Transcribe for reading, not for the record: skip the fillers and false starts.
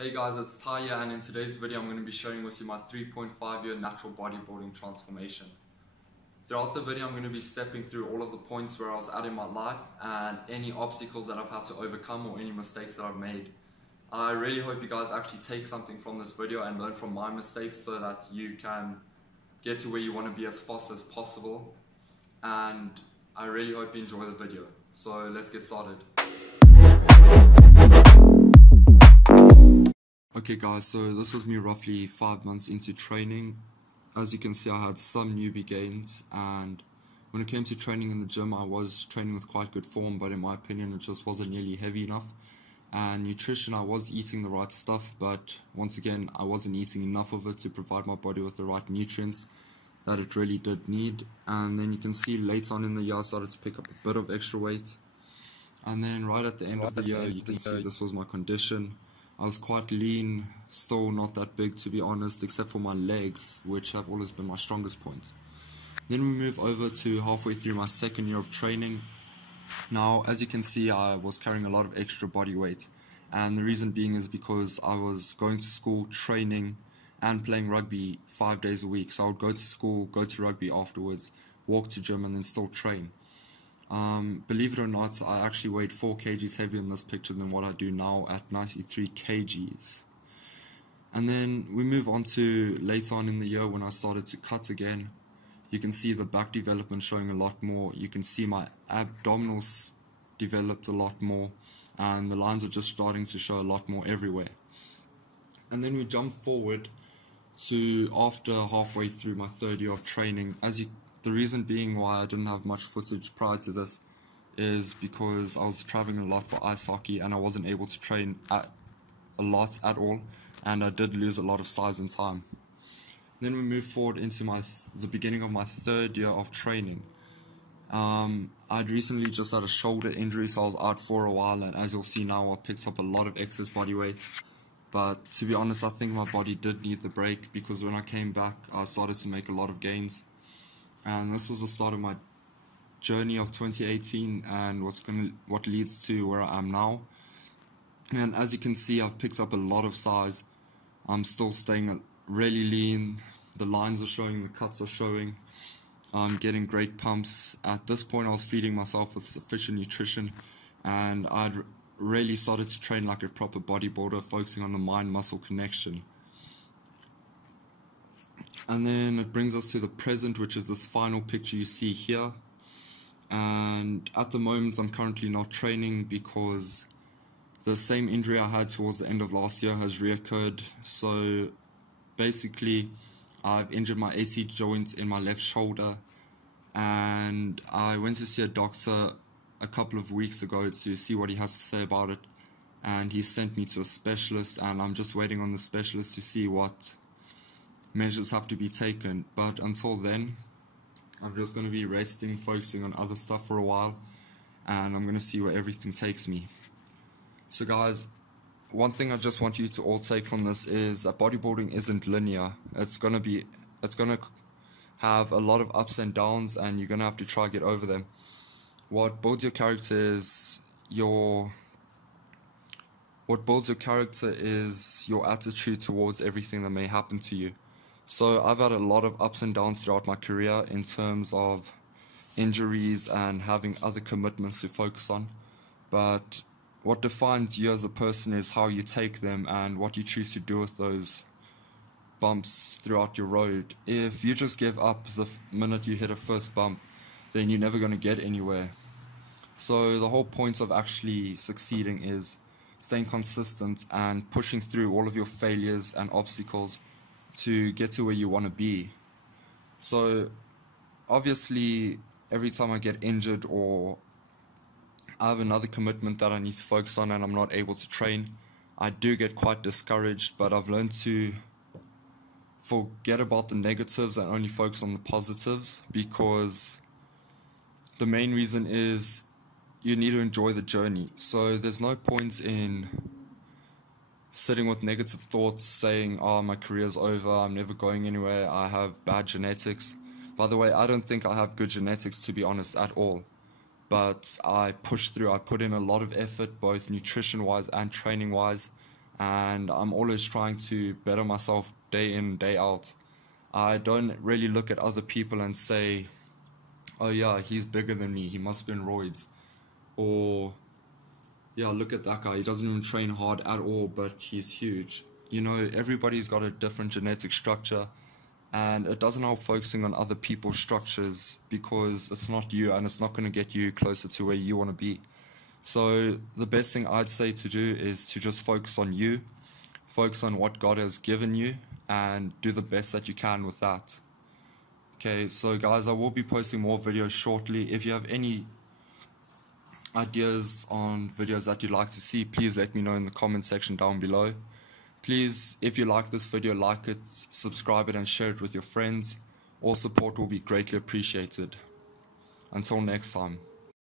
Hey guys, it's Ty here, and in today's video I'm going to be sharing with you my 3.5-year natural bodybuilding transformation. Throughout the video I'm going to be stepping through all of the points where I was at in my life and any obstacles that I've had to overcome or any mistakes that I've made. I really hope you guys actually take something from this video and learn from my mistakes so that you can get to where you want to be as fast as possible, and I really hope you enjoy the video. So let's get started. Okay guys, so this was me roughly 5 months into training. As you can see, I had some newbie gains, and when it came to training in the gym, I was training with quite good form, but in my opinion it just wasn't nearly heavy enough. And nutrition, I was eating the right stuff, but once again I wasn't eating enough of it to provide my body with the right nutrients that it really did need. And then you can see later on in the year I started to pick up a bit of extra weight, and then right at the end of the year you can see this was my condition. I was quite lean, still not that big to be honest, except for my legs, which have always been my strongest point. Then we move over to halfway through my second year of training. Now, as you can see, I was carrying a lot of extra body weight, and the reason being is because I was going to school, training, and playing rugby 5 days a week. So I would go to school, go to rugby afterwards, walk to gym, and then still train. Believe it or not, I actually weighed 4 kgs heavier in this picture than what I do now at 93 kgs. And then we move on to later on in the year when I started to cut again. You can see the back development showing a lot more. You can see my abdominals developed a lot more, and the lines are just starting to show a lot more everywhere. And then we jump forward to after halfway through my third year of training. The reason being why I didn't have much footage prior to this is because I was traveling a lot for ice hockey and I wasn't able to train a lot at all, and I did lose a lot of size and time. Then we move forward into the beginning of my third year of training. I'd recently just had a shoulder injury, so I was out for a while, and as you'll see now I picked up a lot of excess body weight. But to be honest, I think my body did need the break, because when I came back I started to make a lot of gains. And this was the start of my journey of 2018 and what leads to where I am now. And as you can see, I've picked up a lot of size. I'm still staying really lean. The lines are showing, the cuts are showing. I'm getting great pumps. At this point I was feeding myself with sufficient nutrition, and I'd really started to train like a proper bodybuilder, focusing on the mind-muscle connection. And then it brings us to the present, which is this final picture you see here. And at the moment I'm currently not training because the same injury I had towards the end of last year has reoccurred. So basically I've injured my AC joint in my left shoulder, and I went to see a doctor a couple of weeks ago to see what he has to say about it, and he sent me to a specialist, and I'm just waiting on the specialist to see what measures have to be taken. But until then I'm just going to be resting, focusing on other stuff for a while, and I'm going to see where everything takes me. So guys, one thing I just want you to all take from this is that bodybuilding isn't linear. It's going to have a lot of ups and downs, and you're going to have to try to get over them. What builds your character is your attitude towards everything that may happen to you. So I've had a lot of ups and downs throughout my career in terms of injuries and having other commitments to focus on. But what defines you as a person is how you take them and what you choose to do with those bumps throughout your road. If you just give up the minute you hit a first bump, then you're never going to get anywhere. So the whole point of actually succeeding is staying consistent and pushing through all of your failures and obstacles to get to where you want to be. So obviously every time I get injured or I have another commitment that I need to focus on and I'm not able to train, I do get quite discouraged, but I've learned to forget about the negatives and only focus on the positives, because the main reason is you need to enjoy the journey. So there's no point in sitting with negative thoughts saying, oh, my career's over, I'm never going anywhere, I have bad genetics. By the way, I don't think I have good genetics, to be honest, at all. But I push through. I put in a lot of effort, both nutrition-wise and training-wise, and I'm always trying to better myself day in, day out. I don't really look at other people and say, oh yeah, he's bigger than me, he must be in roids. Or, yeah, look at that guy, he doesn't even train hard at all, but he's huge. You know, everybody's got a different genetic structure, and it doesn't help focusing on other people's structures, because it's not you and it's not going to get you closer to where you want to be. So the best thing I'd say to do is to just focus on you, focus on what God has given you, and do the best that you can with that. Okay, so guys, I will be posting more videos shortly. If you have any ideas on videos that you'd like to see, please let me know in the comment section down below. Please, if you like this video, like it, subscribe it, and share it with your friends. All support will be greatly appreciated. Until next time.